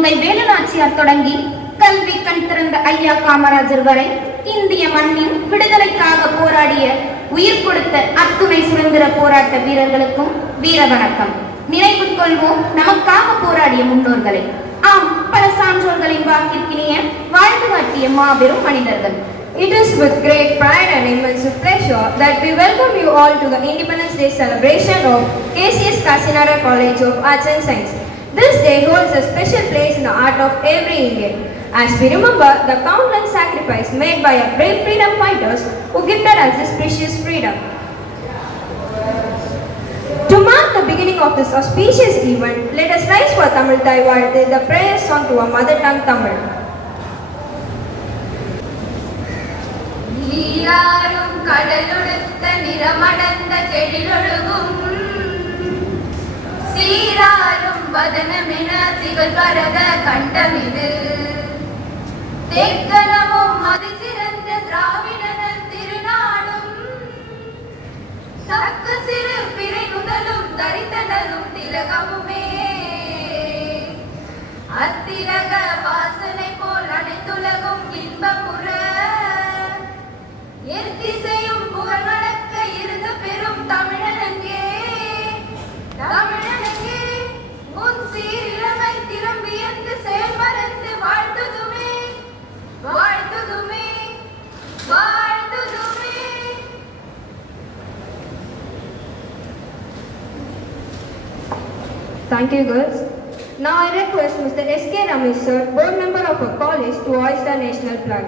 மங்கை வேலு நாச்சியார் தொடங்கி கல்வி கண் திறந்த ஐயா காமராஜர் வரை இந்திய மண்ணின் விடுதலைக்காக போராடிய உயிர் கொடுத்த அத்துணை சுதந்திர போராட்ட வீரர்களுக்கும் வீர வணக்கம். நினைவு கொள்வோம் நமக்காக போராடிய முன்னோர்களை. ஆம், பல சான்றோர்களின் வாக்கிற்கினிய வாழ்ந்து காட்டிய மாபெரும் மனிதர்கள். It is with great pride and immense pleasure that we welcome you all to the Independence Day celebration of KCS Kasinada College of Arts and Science. This day holds a special place in the heart of every Indian, as we remember the countless sacrifice made by our brave freedom fighters who gifted us this precious freedom. To mark the beginning of this auspicious event, let us rise for Tamil Thai Vazhuthu, the prayer song to our mother tongue Tamil. நீராரும் கடலுடுத்த நிறமடந்த கெழிலொழுகும் சீராரும் வதனமென திகழ் பரத கண்டமிது தேக்கனமும் மதி சிறந்த திராவிடர் திருநாடும் தக்க சிறு பிறை முதலும் தரித்தனரும் திலகமுமே அத்திலக வாசனை போல் அனைத்துலகும் இன்பமுற எத்திசையும் புகழ் வழக்க இருந்த பெரும் தமிழனங்கே தமிழனங்கே உன் சீரிழமை திறம்பியந்து செயல்மறந்து வாழ்த்துதுமே வாழ்த்துதுமே வாழ்த்துதுமே. Thank you, girls. Now I request Mr. S.K. Ramesh sir, board member of our college, to hoist the national flag.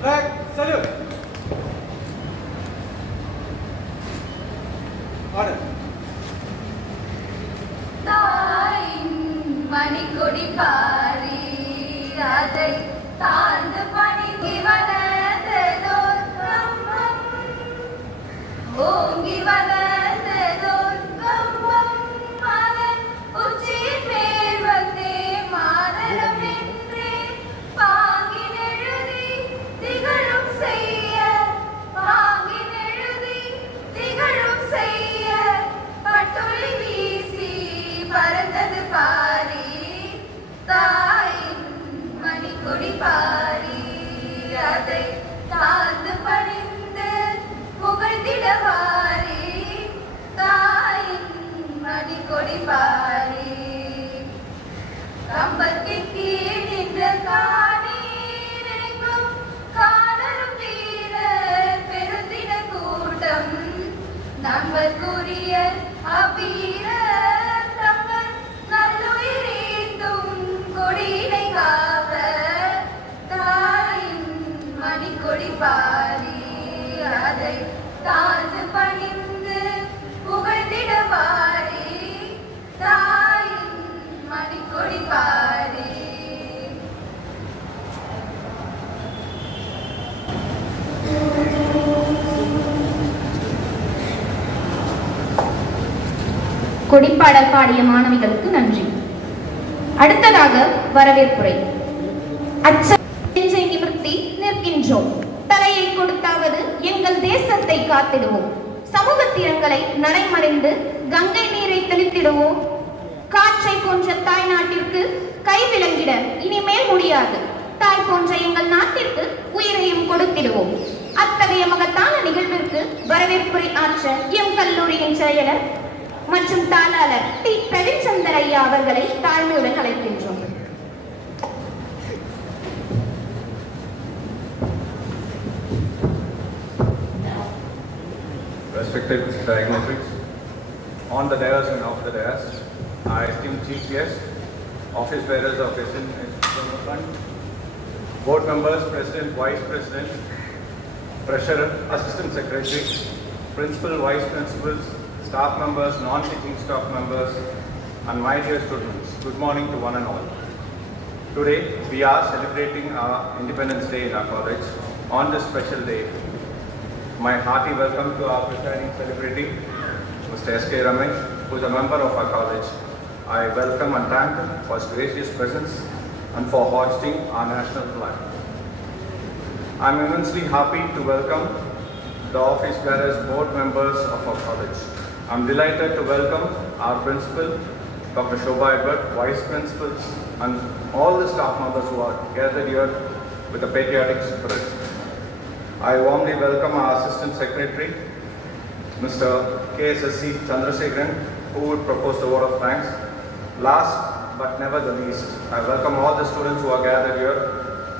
Flag salute. Order. தாயின் மணிக்கொடி பாரி அதை தாழ்ந்து பணிக்கு வளர்ந்ததோர் கம்பம் ஓங்கி வளர்ந்ததோர் கம்பம் அதன் உச்சியின் மேல் வந்தே மாதரம் என்றே பாங்கின் எழுதி திகழும் செய்ய பாங்கின் எழுதி திகழும் செய்ய பட்டொளி வீசி பறந்தது பாரி தாயின் மணிக்கொடி பாரி அதை தாழ்ந்து பணிந்து புகழ்ந்திடவாரி தாயின் மணிக்கொடி பாரி கம்பத்தின் கீழ் நின்ற காணீரெங்கும் காணரும் வீரர் பெருந்திட கூட்டம் நம்பற்குரிய அவ்வீரர் தங்கள் நல்லுயிரீந்தும் கொடியினை காவ தாயின் மணிக்கொடி பாரி அதை தாழ்ந்து பணிந்து புகழ்ந்திடவாரி தாயின் மணிக்கொடி பாரி. கொடிப்பாடல் பாடிய மாணவிகளுக்கு நன்றி. அடுத்ததாக வரவேற்புரை. அச்சை நிமிர்த்தி நிற்கின்றோம், தலையை கொடுத்தாவது எங்கள் தேசத்தை காத்திடுவோம், சமூக தீரங்களை நடைமறைந்து கங்கை நீரை தெளித்திடுவோம், காற்றை போன்ற தாய் நாட்டிற்கு கைவிலங்கிட இனிமேல் முடியாது, தாய் போன்ற எங்கள் நாட்டிற்கு உயிரையும் கொடுத்திடுவோம். அத்தகைய மகத்தான நிகழ்விற்கு வரவேற்புரை ஆற்ற எம் கல்லூரியின் செயலர் மற்றும் தாளாளர் டி. பிரவீன் சந்தர் ஐயா அவர்களை தாழ்மையுடன் அழைக்கின்றோம். Respected diagnostics, on the dais and off the dais, our esteemed chief guests, office bearers of SN Fund, board members, president, vice president, treasurer, assistant secretary, principal, vice principals, staff members, non-teaching staff members, and my dear students, good morning to one and all. Today, we are celebrating our Independence Day in our college. On this special day, My hearty welcome to our presiding celebrity, Mr. S.K. Ramesh, who is a member of our college. I welcome and thank him for his gracious presence and for hoisting our national flag. I am immensely happy to welcome the office bearers, board members of our college. I am delighted to welcome our principal, Dr. Shobha Edward, vice principals, and all the staff members who are gathered here with a patriotic spirit. I warmly welcome our assistant secretary, Mr. KSSC Chandrasekharan, who would propose the word of thanks. Last but never the least, I welcome all the students who are gathered here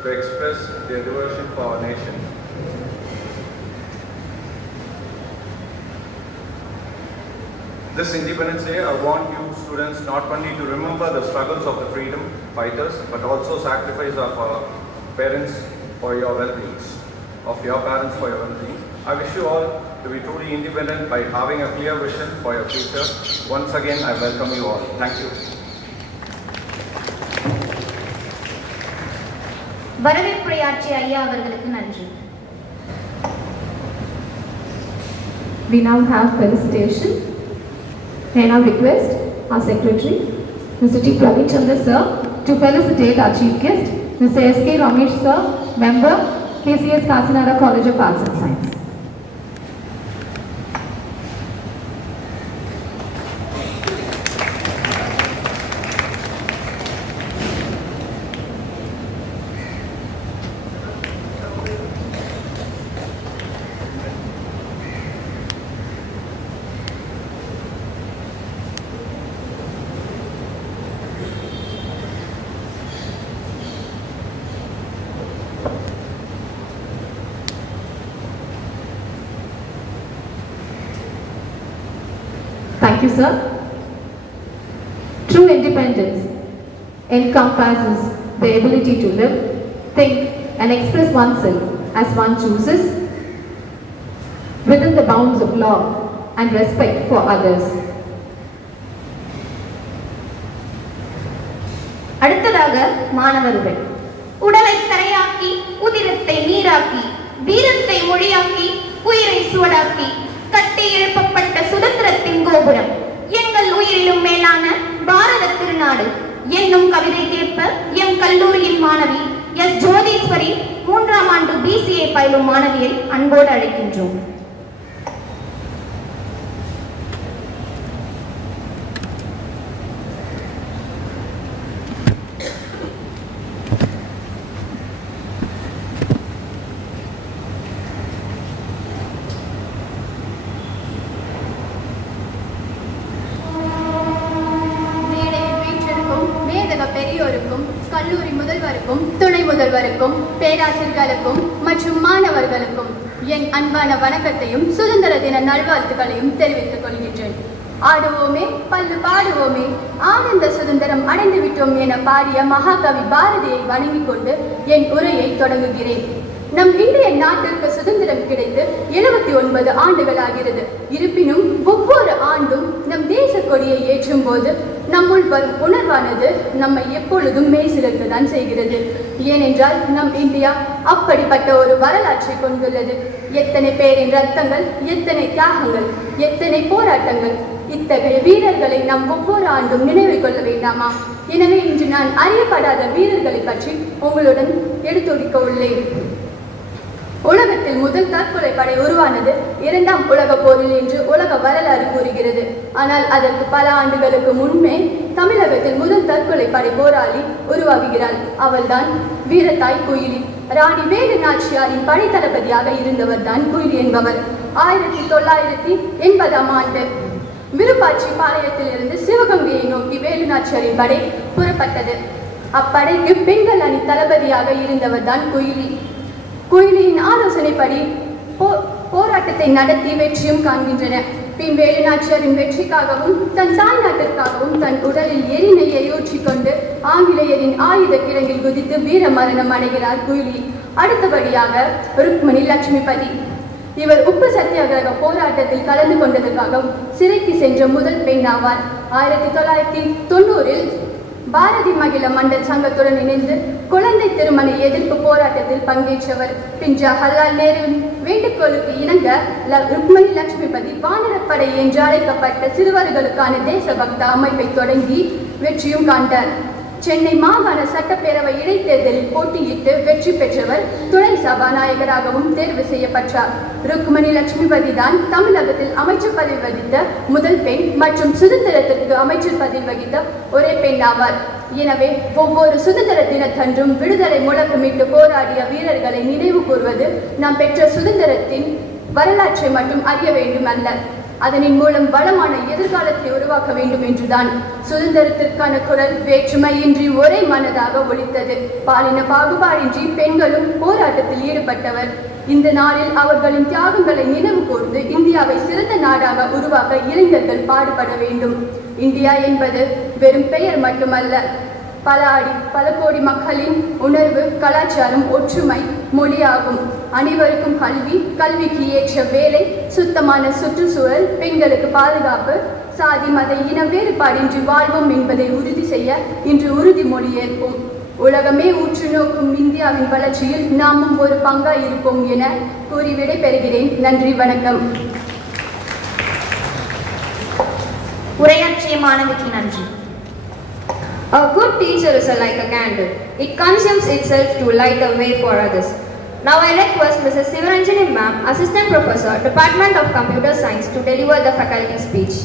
to express their devotion for our nation. This Independence Day, I want you students not only to remember the struggles of the freedom fighters, but also sacrifice of our parents for your well-being, I wish you all to be truly independent by having a clear vision for your future. Once again, I welcome you all. Thank you. வரவேற்புரையாற்றிய ஐயா அவர்களுக்கு நன்றி. We now have felicitation. I now request our secretary, Mr. T. Praveen Chandra sir, to felicitate our chief guest, Mr. S.K. Ramesh sir, member, KCS Kakinada College of Arts and Science. Thank you, sir. True independence encompasses the ability to live, think, and express oneself as one chooses within the bounds of law and respect for others. அடுத்ததாக மாணவர்கள் உடலை தரையாக்கி உதிரத்தை நீராக்கி வீரத்தை மொழியாக்கி உயிரை சுவடாக்கி கட்டி எழுப்பப்பட்ட சுதந்திரத்தின் கோபுரம் எங்கள் உயிரிலும் மேலான பாரத திருநாடு என்னும் கவிதைக்கேற்ப எம் கல்லூரியின் மாணவி எஸ் ஜோதீஸ்வரி 3ஆம் ஆண்டு BCA பயிலும் மாணவியை அன்போடு அழைக்கின்றோம். கல்லூரி முதல்வருக்கும் துணை முதல்வருக்கும் பேராசிரியர்களுக்கும் மற்றும் மாணவர்களுக்கும் என் அன்பான வணக்கத்தையும் சுதந்திர தின நல்வாழ்த்துக்களையும் தெரிவித்துக் கொள்கின்றேன். ஆடுவோமே பல்லு பாடுவோமே ஆனந்த சுதந்திரம் அடைந்து விட்டோம் என பாடிய மகாகவி பாரதியை வணங்கிக் கொண்டு என் உரையை தொடங்குகிறேன். நம் இந்திய நாட்டிற்கு சுதந்திரம் கிடைத்து 79 ஆண்டுகள் ஆகிறது. இருப்பினும் ஒவ்வொரு ஆண்டும் நம் தேச கொடியை ஏற்றும் போது நம்முள் வரும் உணர்வானது நம்மை எப்பொழுதும் மெய்சிலிருக்கத்தான் செய்கிறது. ஏனென்றால் நம் இந்தியா அப்படிப்பட்ட ஒரு வரலாற்றை கொண்டுள்ளது. எத்தனை பேரின் ரத்தங்கள், எத்தனை தியாகங்கள், எத்தனை போராட்டங்கள். இத்தகைய வீரர்களை நாம் ஒவ்வொரு ஆண்டும் நினைவில் கொள்ள வேண்டாமா? எனவே இன்று நான் அறியப்படாத வீரர்களை பற்றி உங்களுடன் எடுத்துரைக்க உள்ளேன். உலகத்தில் முதல் தற்கொலை படை உருவானது 2ஆம் உலக போரில் என்று உலக வரலாறு கூறுகிறது. ஆனால் அதற்கு பல ஆண்டுகளுக்கு முன்பே தமிழகத்தில் முதல் தற்கொலை படை போராளி உருவாகுகிறாள். அவள்தான் வீரத்தாய் குயிலி. ராணி வேலு நாச்சியாரின் படை தளபதியாக இருந்தவர் தான் குயிலி என்பவர். 1980ஆம் ஆண்டு விருப்பாட்சி பாளையத்திலிருந்து சிவகங்கையை நோக்கி வேலு நாச்சியாரின் படை புறப்பட்டது. அப்படைக்கு பெண்கள் அணி தளபதியாக இருந்தவர் தான் குயிலி. குயிலியின் ஆலோசனைப்படி போராட்டத்தை நடத்தி வெற்றியும் காண்கின்றன. பின் வேலு நாச்சியாரின் வெற்றிக்காகவும் தன் தாய்நாட்டிற்காகவும் தன் உடலில் எரிநெய்யை ஊற்றிக்கொண்டு ஆங்கிலேயரின் ஆயுத கிடங்கில் குதித்து வீர மரணம் அடைகிறார் குயிலி. அடுத்தபடியாக ருக்மணி லட்சுமிபதி. இவர் உப்பு சத்தியாகிரக போராட்டத்தில் கலந்து கொண்டதற்காக சிறைக்கு சென்ற முதல் பெண் ஆவார். 1990இல் பாரதி மகிழ மண்டல் சங்கத்துடன் இணைந்து குழந்தை திருமண எதிர்ப்பு போராட்டத்தில் பங்கேற்றவர். பின் ஜவஹர்லால் நேருவின் வேண்டுகோளுக்கு இணங்க ருக்மணி லட்சுமிபதி வானரப்படை என்று அழைக்கப்பட்ட சிறுவர்களுக்கான தேசபக்த அமைப்பை தொடங்கி வெற்றியும் காண்டார். சென்னை மாகாண சட்டப்பேரவை இடைத்தேர்தலில் போட்டியிட்டு வெற்றி பெற்றவர். துணை சபாநாயகராகவும் தேர்வு செய்யப்பட்டார். ருக்மணி லட்சுமிபதி தான் தமிழகத்தில் அமைச்சர் பதவி வகித்த முதல் பெண் மற்றும் சுதந்திரத்திற்கு அமைச்சர் பதவி வகித்த ஒரே பெண் ஆவார். எனவே ஒவ்வொரு சுதந்திர தினத்தன்றும் விடுதலை முழக்கமிட்டு போராடிய வீரர்களை நினைவு கூறுவது நாம் பெற்ற சுதந்திரத்தின் வரலாற்றை மட்டும் அறிய வேண்டும் அல்ல, அதனின் மூலம் வளமான எதிர்காலத்தை உருவாக்க வேண்டும் என்றுதான். சுதந்திரத்திற்கான குரல் வேற்றுமையின்றி ஒரே மனதாக ஒலித்தது. பாலின பாகுபாடின்றி பெண்களும் போராட்டத்தில் ஈடுபட்டவர். இந்த நாளில் அவர்களின் தியாகங்களை நினைவு கூர்ந்து இந்தியாவை சிறந்த நாடாக உருவாக்க இளைஞர்கள் பாடுபட வேண்டும். இந்தியா என்பது வெறும் பெயர் மட்டுமல்ல, பல கோடி மக்களின் உணர்வு, கலாச்சாரம், ஒற்றுமை, மொழியாகும். அனைவருக்கும் கல்வி, கல்விக்கு ஏற்ற வேலை, சுத்தமான சுற்றுச்சூழல், பெண்களுக்கு பாதுகாப்பு, சாதி மத இன வேறுபாடின்றி வாழ்வோம் என்பதை உறுதி செய்ய இன்று உறுதிமொழி ஏற்போம். உலகமே உற்று நோக்கும் இந்தியாவின் வளர்ச்சியில் நாமும் ஒரு பங்காய் இருப்போம் என கூறி விடை பெறுகிறேன். நன்றி, வணக்கம். உரையாற்றிய மாணவிக்கு நன்றி. A good teacher is like a candle. It consumes itself to light a way for others. Now I request Mrs. Sivaranjani Ma'am, Assistant Professor, Department of Computer Science, to deliver the faculty speech.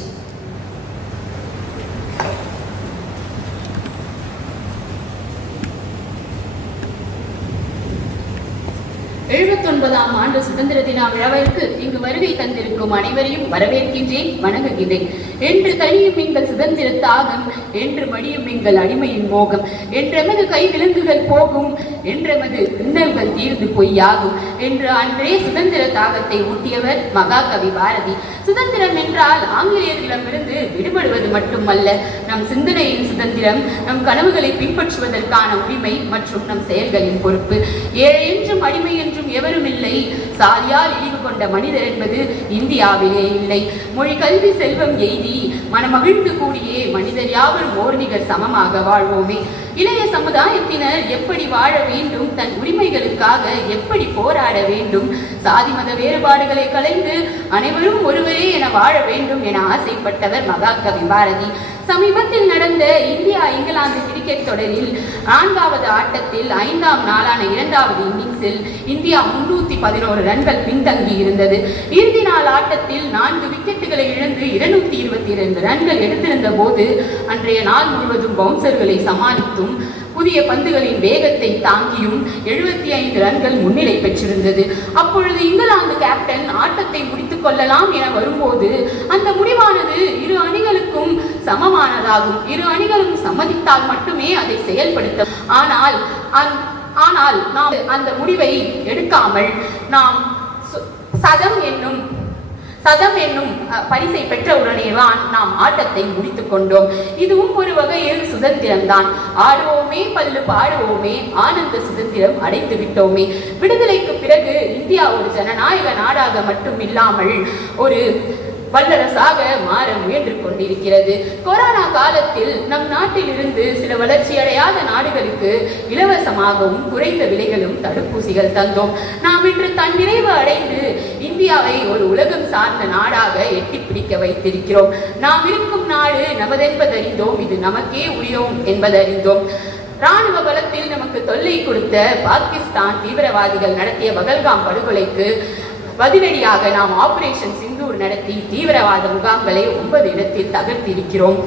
ஆண்டு சுதந்திர தின விழாவிற்கு இங்கு வருகை தந்திருக்கும் அனைவரையும் வரவேற்கின்றேன், வணங்குகின்றேன். என்று கழியும் எங்கள் சுதந்திர தாகம், என்று மடியும் எங்கள் அடிமையின் மோகம், என்றெமது கை விலங்குகள் போகும், என்றெமது இன்னல்கள் தீர்ந்து பொய்யாகும் என்று அன்றே சுதந்திர தாகத்தை ஊட்டியவர் மகாகவி பாரதி. சுதந்திரம் என்றால் ஆங்கிலேயர்களிடமிருந்து விடுபடுவது மட்டுமல்ல, நம் சிந்தனையின் சுதந்திரம், நம் கனவுகளை பின்பற்றுவதற்கான உரிமை மற்றும் நம் செயல்களின் பொறுப்பு. ஏழை என்றும் அடிமை என்றும் எவரும் இல்லை, சாதியால் இழிவு கொண்ட மனிதர் என்பது இந்தியாவிலே இல்லை. மொழி கல்வி செல்வம் எய்தி மனமகிழ்ந்து கூடியே மனிதர் யாவரும் ஓர்நிகர் சமமாக வாழ்வோமே. இளைய சமுதாயத்தினர் எப்படி வாழ வேண்டும், தன் உரிமைகளுக்காக எப்படி போராட வேண்டும், சாதி மத வேறுபாடுகளை களைந்து அனைவரும் ஒருவரே என வாழ வேண்டும் என ஆசைப்பட்டவர் மகாகவி பாரதி. சமீபத்தில் நடந்த இந்தியா இங்கிலாந்து கிரிக்கெட் தொடரில் 4வது ஆட்டத்தில் 5ஆம் நாளான 2வது இன்னிங்ஸில் இந்தியா 311 ரன்கள் பின்தங்கி இருந்தது. இறுதி நாள் ஆட்டத்தில் 4 விக்கெட்டுகளை இழந்து 222 ரன்கள் எடுத்திருந்த போது அன்றைய நாள் முழுவதும் பவுன்சர்களை சமாளித்தும் புதிய பந்துகளின் வேகத்தை தாங்கியும் 75 ரன்கள் முன்னிலை பெற்றிருந்தது. அப்பொழுது இங்கிலாந்து கேப்டன் ஆட்டத்தை முடித்துக் கொள்ளலாம் என வரும்போது அந்த முடிவானது இரு அணிகளுக்கும் சமமானதாகும். இரு அணிகளும் சம்மதித்தால் மட்டுமே அதை செயல்படுத்த. ஆனால் நாம் அந்த முடிவை எடுக்காமல் நாம் சதம் என்னும் பரிசை பெற்றவுடனேதான் நாம் ஆட்டத்தை முடித்துக் கொண்டோம். இதுவும் ஒரு வகையில் சுதந்திரம்தான். ஆடுவோமே பல்லு பாடுவோமே, ஆனந்த சுதந்திரம் அடைந்து விட்டோமே. விடுதலைக்கு பிறகு இந்தியா ஒரு ஜனநாயக நாடாக மட்டும் இல்லாமல் ஒரு வல்லரசாக மாற முயன்று கொண்டிருக்கிறது. கொரோனா காலத்தில் நம் நாட்டில் இருந்து சில வளர்ச்சியடையாத நாடுகளுக்கு இலவசமாகவும் குறைந்த விலைகளும் தடுப்பூசிகள் தந்தோம். நாம் இன்று தன் நிறைவு அடைந்து இந்தியாவை ஒரு உலகம் சார்ந்த நாடாக எட்டி பிடிக்க வைத்திருக்கிறோம். நாம் இருக்கும் நாடு நமதென்பதறிந்தோம், இது நமக்கே உரியோம் என்பதறிந்தோம். ராணுவ பலத்தில் நமக்கு தொல்லை கொடுத்த பாகிஸ்தான் தீவிரவாதிகள் நடத்திய பகல்காம் படுகொலைக்கு பதிலடியாக நாம் ஆபரேஷன் சிந்தூர் நடத்தி தீவிரவாத முகாம்களை 9 இடத்தில் தகர்த்திருக்கிறோம்.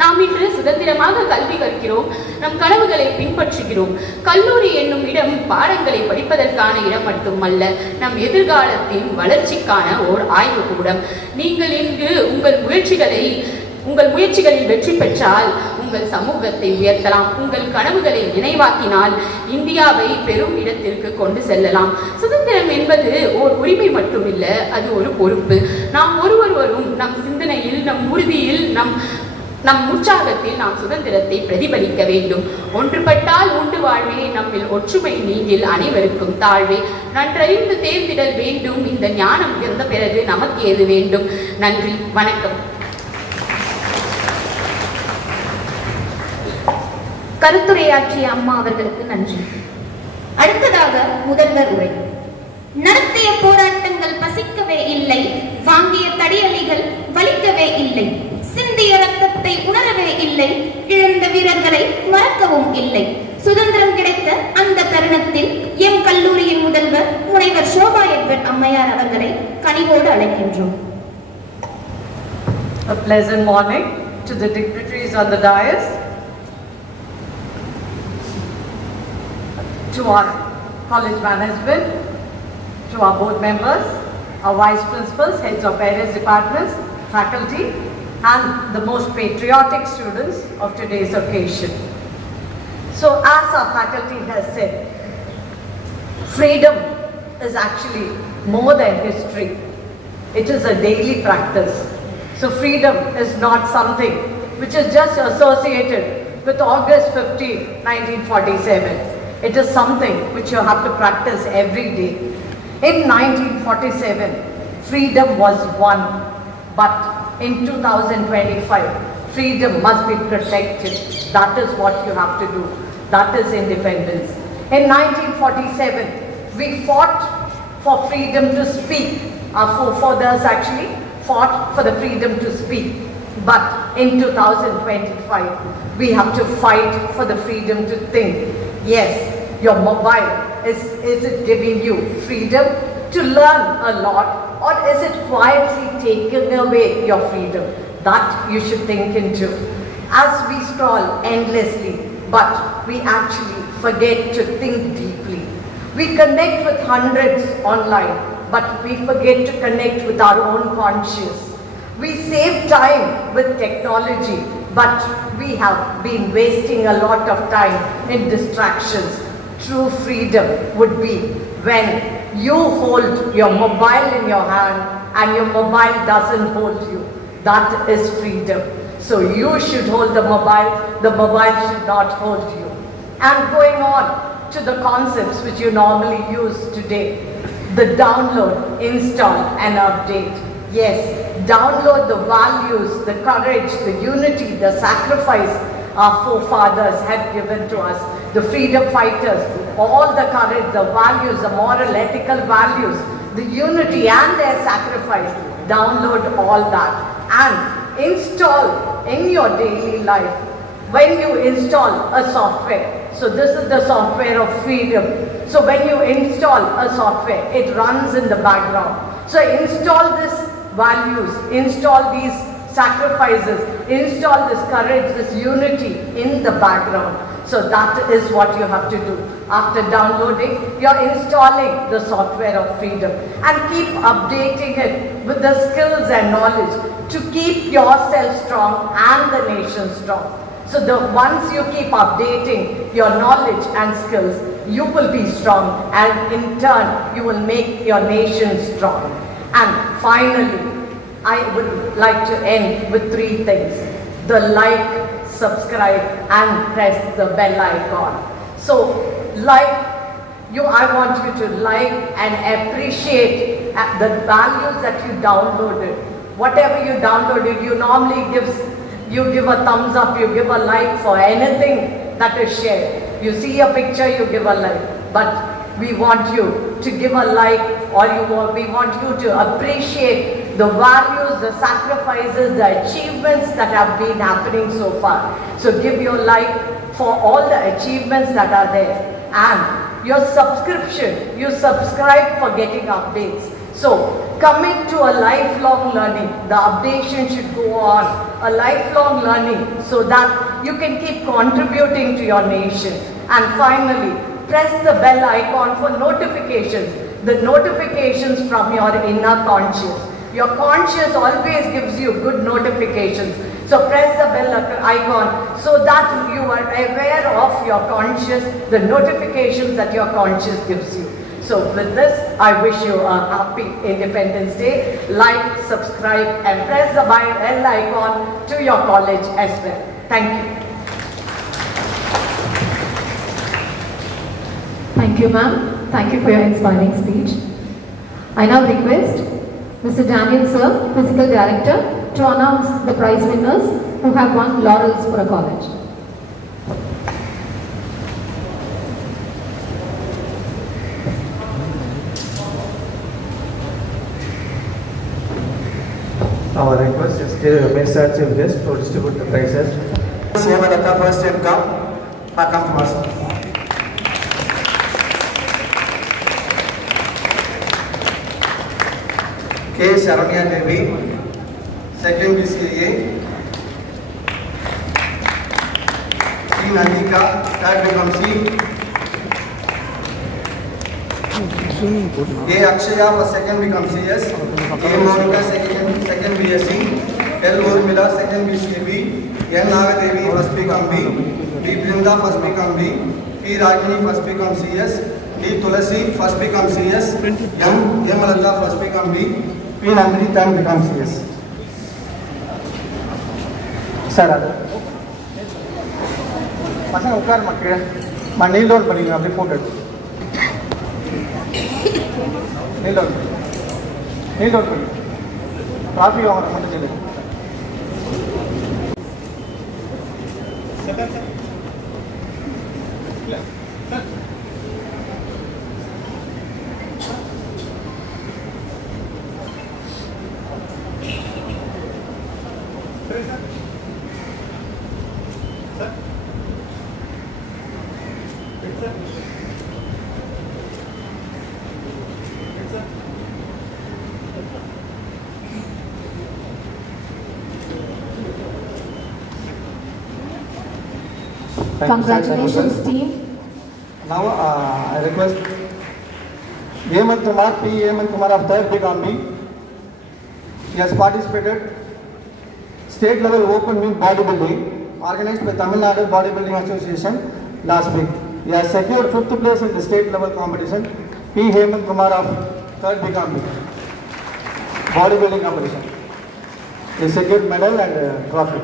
நாம் இன்று சுதந்திரமாக கல்வி கற்கிறோம், நம் கனவுகளை பின்பற்றுகிறோம். கல்லூரி என்னும் இடம் பாடங்களை படிப்பதற்கான இடம் மட்டுமல்ல, நம் எதிர்காலத்தின் வளர்ச்சிக்கான ஓர் ஆய்வு கூடம். நீங்கள் இன்று உங்கள் முயற்சிகளில் வெற்றி பெற்றால் உங்கள் சமூகத்தை உயர்த்தலாம். உங்கள் கனவுகளை நினைவாக்கினால் இந்தியாவை பெரும் இடத்திற்கு கொண்டு செல்லலாம். சுதந்திரம் என்பது ஓர் உரிமை மட்டுமில்ல, அது ஒரு பொறுப்பு. நாம் ஒருவரும் நம் சிந்தனையில், நம் உறுதியில், நம் உற்சாகத்தில் நாம் சுதந்திரத்தை பிரதிபலிக்க வேண்டும். ஒன்றுபட்டால் உண்டு வாழ்வே, நம்மில் ஒற்றுமை நீங்கில் அனைவருக்கும் தாழ்வே. நன்றறிந்து தேர்ந்திடல் வேண்டும், இந்த ஞானம் இருந்த பிறகு நமக்கு ஏது வேண்டும். நன்றி, வணக்கம். கருத்துரையாற்றிய அம்மா அவர்களுக்கு நன்றி. அடுத்ததாக முதல்வர் உரை. நடத்திய போராட்டங்கள் பசிக்கவே இல்லை, வாங்கிய தடியலிகள் வலிக்கவே இல்லை, சிந்திய ரத்தத்தை உணரவே இல்லை, இழந்த வீரர்களை மறக்கவும் இல்லை. சுதந்திரம் கிடைத்த அந்த தருணத்தில் எம் கல்லூரியின் முதல்வர் முனைவர் சோபா எட்வர்ட் அம்மையார் அவர்களை கனிவோடு அழைக்கின்றோம். A pleasant morning to the dignitaries on the dais, to our college management, to our board members, our vice principals, heads of various departments, faculty, and the most patriotic students of today's occasion. So as our faculty has said, freedom is actually more than history. It is a daily practice. So freedom is not something which is just associated with August 15, 1947. It is something which you have to practice every day. In 1947, freedom was won, but in 2025, freedom must be protected. That is what you have to do. That is independence. In 1947, we fought for freedom to speak. Our forefathers actually fought for the freedom to speak. But in 2025, we have to fight for the freedom to think. Yes, your mobile, is it giving you freedom to learn a lot, or is it quietly taking away your freedom? That you should think into. As we scroll endlessly, but we actually forget to think deeply. We connect with hundreds online, but we forget to connect with our own conscience. We save time with technology, but we have been wasting a lot of time in distractions. True freedom would be when you hold your mobile in your hand and your mobile doesn't hold you. That is freedom. So you should hold the mobile should not hold you. And going on to the concepts which you normally use today, the download, install and update. Yes, download the values, the courage, the unity, the sacrifice our forefathers had given to us. The freedom fighters, all the courage, the values, the moral, ethical values, the unity and their sacrifice. Download all that and install in your daily life. When you install a software, so this is the software of freedom. So when you install a software, it runs in the background. So install these values, install these sacrifices, install this courage, this unity in the background. So that is what you have to do. After downloading, you're installing the software of freedom and keep updating it with the skills and knowledge to keep yourself strong and the nation strong. So once you keep updating your knowledge and skills, you will be strong, and in turn, you will make your nation strong. And finally, I would like to end with 3 things. The like, subscribe and press the bell icon. So I want you to like and appreciate the values that you downloaded. Whatever you downloaded, you normally you give a thumbs up, you give a like for anything that is shared. You see a picture, you give a like. But we want you to give a like, or we want you to appreciate the values, the sacrifices, the achievements that have been happening so far. So give your like for all the achievements that are there. And your subscription, you subscribe for getting updates. So commit to a lifelong learning. The updation should go on. A lifelong learning so that you can keep contributing to your nation. And finally, press the bell icon for notifications. The notifications from your inner conscious. Your conscious always gives you good notifications. So press the bell icon so that you are aware of your conscious, the notifications that your conscious gives you. So with this, I wish you a happy Independence Day. Like, subscribe and press the bell icon to your college as well. Thank you. Thank you, ma'am. Thank you for your inspiring speech. I now request Mr. Daniel Sir, Physical Director, to announce the prize winners who have won laurels for a college. Our request is to Ms. Chief Guest to distribute the prizes. Semalata first and come first. K. Sharanya Devi, second BCA. C. Nandika, third become C. A. Akshaya for second become CS. A. Monica second BSc. L. Urmila second BCB. N. Nagadevi first become B. B. Brinda first become B. P. Ragini first become CS. D. Tulasi first become CS. M. Yamalata first become B. P. Nandini third become CS. Sir, பசங்க உட்கார் மக்கள் kneel down பண்ணிங்க அப்படியே photo எடுத்து kneel down பண்ணி traffic அவங்க மட்டும் சொல்லுங்க. Congratulations, team. Now I request Hemant Kumar, P. Hemant Kumar of 3rd become B. He has participated state level open meet bodybuilding organized by Tamil Nadu Bodybuilding Association last week. He has secured 5th place in the state level competition. P. Hemant Kumar of 3rd become B. Bodybuilding competition. He secured medal and trophy.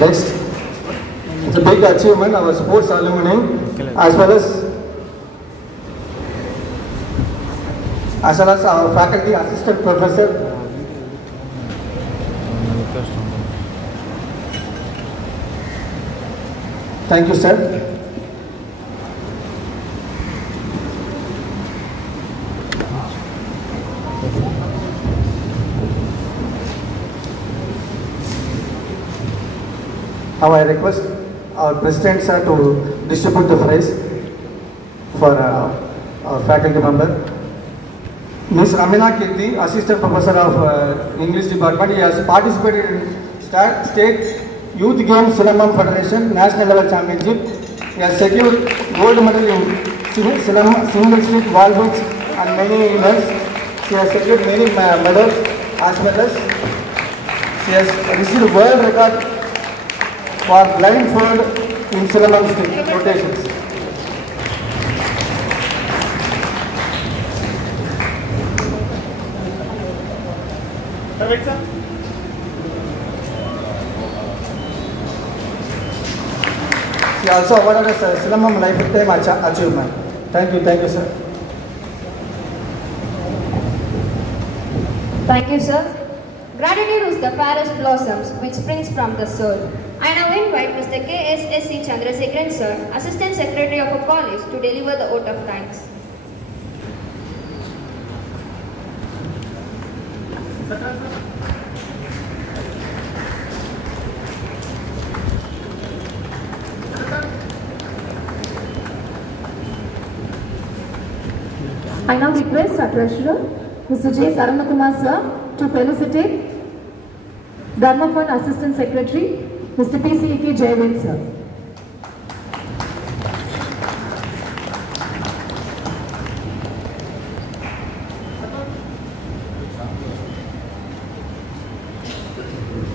Next, it's a big achievement, our sports alumni, as well as our faculty assistant professor. Thank you, sir. Now I request our president, sir, to distribute the prize for our faculty member. Ms. Amina Kirti, assistant professor of English department. He has participated in state Youth Games Silambam Federation National Level Championship. He has secured gold medal in single stick, wall hooks and many events. She has secured many medals as well as she has received world record for blindfold in Silambam stick rotations. She also awarded us a Silambam Lifetime Achievement. Thank you, sir. Thank you, sir. Gratitude is the fairest blossoms which springs from the soul. I now invite Mr. K.S.S.C. Chandrasekharan, sir, Assistant Secretary of a college, to deliver the vote of thanks. I now request our treasurer, Mr. J. Saranakumar, sir, to felicitate Dharma Fund Assistant Secretary, Mr. P.C.E.K. Jayaved, sir.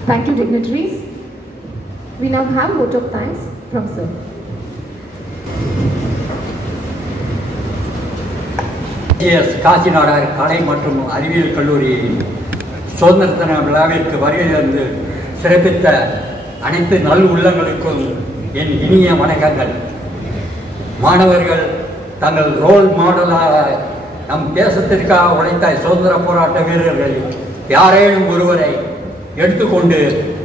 Thank you, dignitaries. We now have vote of thanks from sir. காசிநாடார் கலை மற்றும் அறிவியல் கல்லூரியின் சுதந்திர தின விழாவிற்கு வருகை தந்து சிறப்பித்த அனைத்து நல் உள்ளங்களுக்கும் என் இனிய வணக்கங்கள். மாணவர்கள் தங்கள் ரோல் மாடலாக நம் தேசத்திற்காக உழைத்த சுதந்திர போராட்ட வீரர்கள் யாரேனும் ஒருவரை எடுத்துக்கொண்டு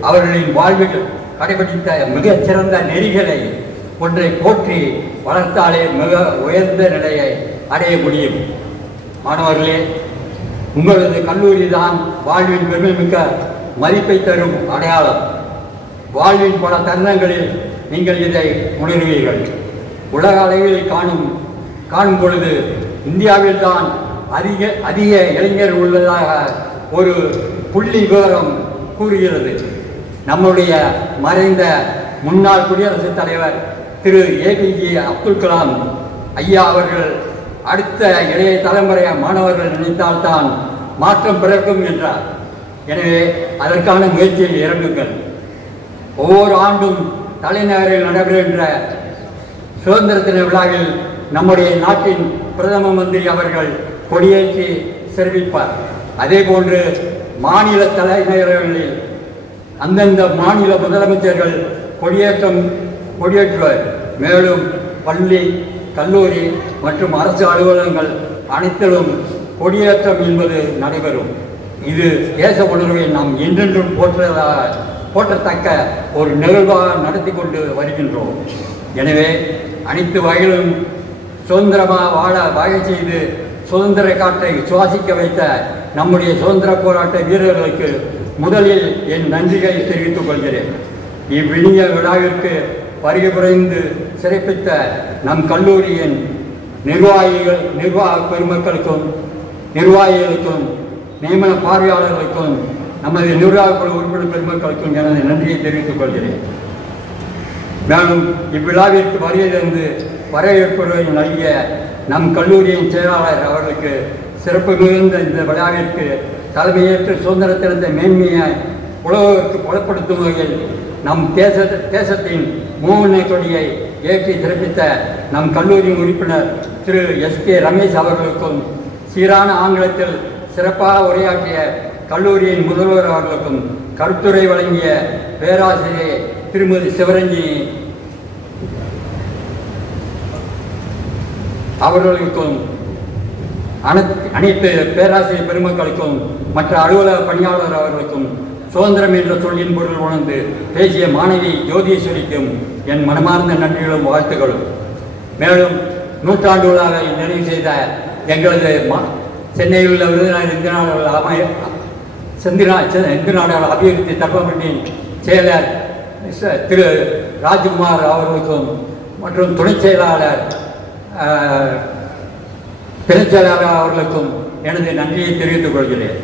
அவர்களின் வாழ்வில் கடைபிடித்த மிகச் சிறந்த நெறிகளை ஒன்றை போற்றி வளர்த்தாலே மிக உயர்ந்த நிலையை அடைய முடியும். மாணவர்களே, உங்களது கல்லூரி தான் வாழ்வின் பெருமைமிக்க மதிப்பை தரும் அடையாளம். வாழ்வின் பல தருணங்களில் நீங்கள் இதை உணர்வீர்கள். உலக அளவில் காணும் பொழுது இந்தியாவில் தான் அதிக இளைஞர் உள்ளதாக ஒரு புள்ளி விவரம் கூறுகிறது. நம்முடைய மறைந்த முன்னாள் குடியரசுத் தலைவர் திரு APJ அப்துல் கலாம் ஐயா அவர்கள் அடுத்த இளைய தலைமுறை மாணவர்கள் நினைத்தால்தான் மாற்றம் பிறக்கும் என்றார். எனவே அதற்கான முயற்சியில் இறங்குங்கள். ஒவ்வொரு ஆண்டும் தலைநகரில் நடைபெறுகின்ற சுதந்திர தின விழாவில் நம்முடைய நாட்டின் பிரதம மந்திரி அவர்கள் கொடியேற்றி சிறப்பிப்பார். அதே போன்று மாநில தலைநகரங்களில் அந்தந்த மாநில முதலமைச்சர்கள் கொடியேற்றுவர். மேலும் பள்ளி, கல்லூரி மற்றும் அரசு அலுவலகங்கள் அனைத்திலும் கொடியேற்றம் என்பது நடைபெறும். இது தேச உணர்வை நாம் என்றென்றும் போற்றத்தக்க ஒரு நிகழ்வாக நடத்தி கொண்டு வருகின்றோம். எனவே அனைத்து வகையிலும் சுதந்திரமாக வாழ வகை செய்து சுதந்திர காற்றை சுவாசிக்க வைத்த நம்முடைய சுதந்திர போராட்ட வீரர்களுக்கு முதலில் என் நன்றிகளை தெரிவித்துக் கொள்கிறேன். இவ்வினிய விழாவிற்கு வருகை புரிந்து சிறப்பித்த நம் கல்லூரியின் நிர்வாக பெருமக்களுக்கும் நிர்வாகிகளுக்கும் நியமன பார்வையாளர்களுக்கும் நமது நிர்வாக குழு உறுப்பினர் பெருமக்களுக்கும் எனது நன்றியை தெரிவித்துக் கொள்கிறேன். மேலும் இவ்விழாவிற்கு வருகையிலிருந்து வரவேற்புரை நல்கிய நம் கல்லூரியின் செயலாளர் அவர்களுக்கு சிறப்பு மிகுந்த இந்த விழாவிற்கு தலைமையேற்று சுதந்திர தினத்தை மேன்மையை உலகிற்கு புலப்படுத்தும் வகையில் நம் தேசத்தின் மூவண்ண கொடியை ஏற்றி சிறப்பித்த நம் கல்லூரியின் உறுப்பினர் திரு SK ரமேஷ் அவர்களுக்கும் சீரான ஆங்கிலத்தில் சிறப்பாக உரையாற்றிய கல்லூரியின் முதல்வர் அவர்களுக்கும் கருத்துரை வழங்கிய பேராசிரியர் திருமதி சிவரஞ்சினி அவர்களுக்கும் அனைத்து பேராசிரியர் பெருமக்களுக்கும் மற்ற அலுவலக பணியாளர் அவர்களுக்கும் சுதந்திரம் என்ற சொல்லின் பொருள் உணர்ந்து பேசிய மாணவி ஜோதீஸ்வரிக்கும் என் மனமார்ந்த நன்றிகளும் வாழ்த்துக்களும். மேலும் நூற்றாண்டு விழாவை நிறைவு செய்த எங்களது சென்னையில் உள்ள விருதுநகர் இந்து நாடுகள் அபிவிருத்தி தப்பமட்டின் செயலர் திரு ராஜ்குமார் அவர்களுக்கும் மற்றும் துணை செயலாளர் அவர்களுக்கும் எனது நன்றியை தெரிவித்துக் கொள்கிறேன்.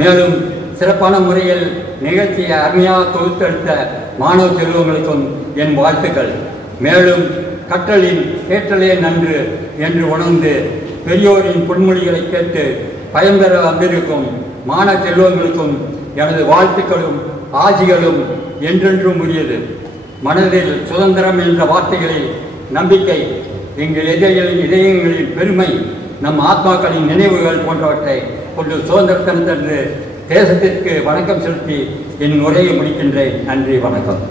மேலும் சிறப்பான முறையில் நிகழ்ச்சியை அருமையாக தொகுத்தெடுத்த மாணவ செல்வங்களுக்கும் என் வாழ்த்துக்கள். மேலும் கற்றலின் ஏற்றலே நன்று என்று உணர்ந்து பெரியோரின் பொன்மொழிகளை கேட்டு பயன்பெற வந்திருக்கும் மாணவ செல்வங்களுக்கும் எனது வாழ்த்துக்களும் ஆசிகளும் என்றென்றும் உரியது. மனதில் சுதந்திரம் என்ற வார்த்தைகளில் நம்பிக்கை, எங்கள் இதயங்களின் பெருமை, நம் ஆத்மாக்களின் நினைவுகள் போன்றவற்றை கொண்டு சுதந்திர தினத்தன்று தேசத்திற்கு வணக்கம் செலுத்தி என் உரையை முடிக்கின்றேன். நன்றி, வணக்கம்.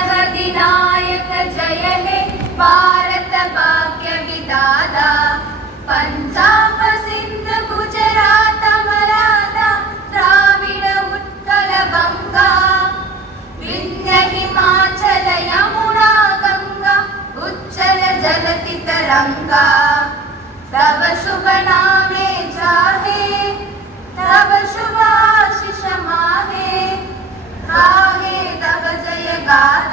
जनगणमनगधिनायक जय हे भारत भाग्य विधाता पंजाब सिंध गुजरात मराठा द्राविड उत्कल बंगा विंध्य हिमाचल यमुना गंगा उच्चल जलति तरंगा तव शुभ नामे जाहे तव शुभ आशीष माहे गाहे तव जय गाथा